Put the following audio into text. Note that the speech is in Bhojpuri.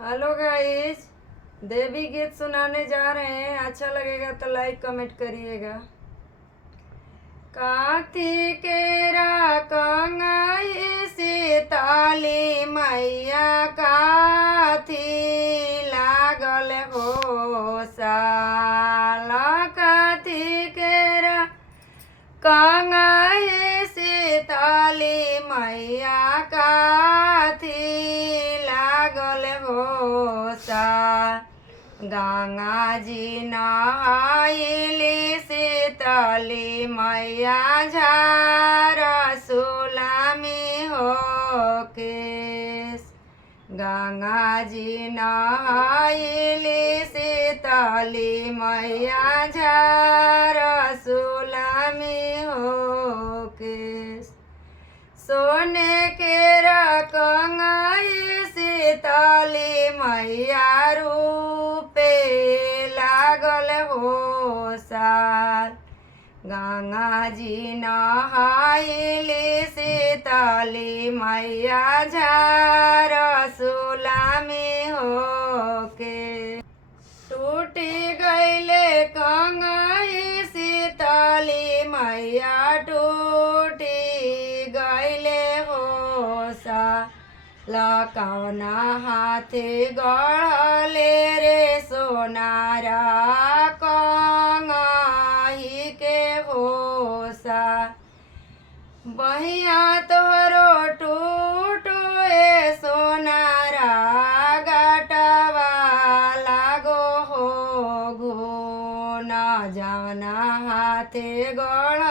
हेलो गाइस, देवी गीत सुनाने जा रहे हैं। अच्छा लगेगा तो लाइक कमेंट करिएगा। कार्तिकेरा कंगई सीताली मैया काथी लागल हो साल। कार्तिकेरा कंगई सीताली मैया काथी लागल हो साल। गंगा जी नहाइली सीतली मैया झार सुलामी हो केस। गंगा जी नहाइली सीतली मैया झार सुलामी हो केस। सोने के कंगई सीतली मैया रूपे लागल हो साल। गंगा जी नहाइली सीतली मैया झार सुलामी हो के। टूटी गईले कंगई सीतली मैया टूटी गईले हो सा। लकौना हाथे गढ़ले रे सोनारा कंगही के हो सा। बहिया तोरो टूटो ए सोनारा गटवा लागो हो घो न जाना हाथे गढ़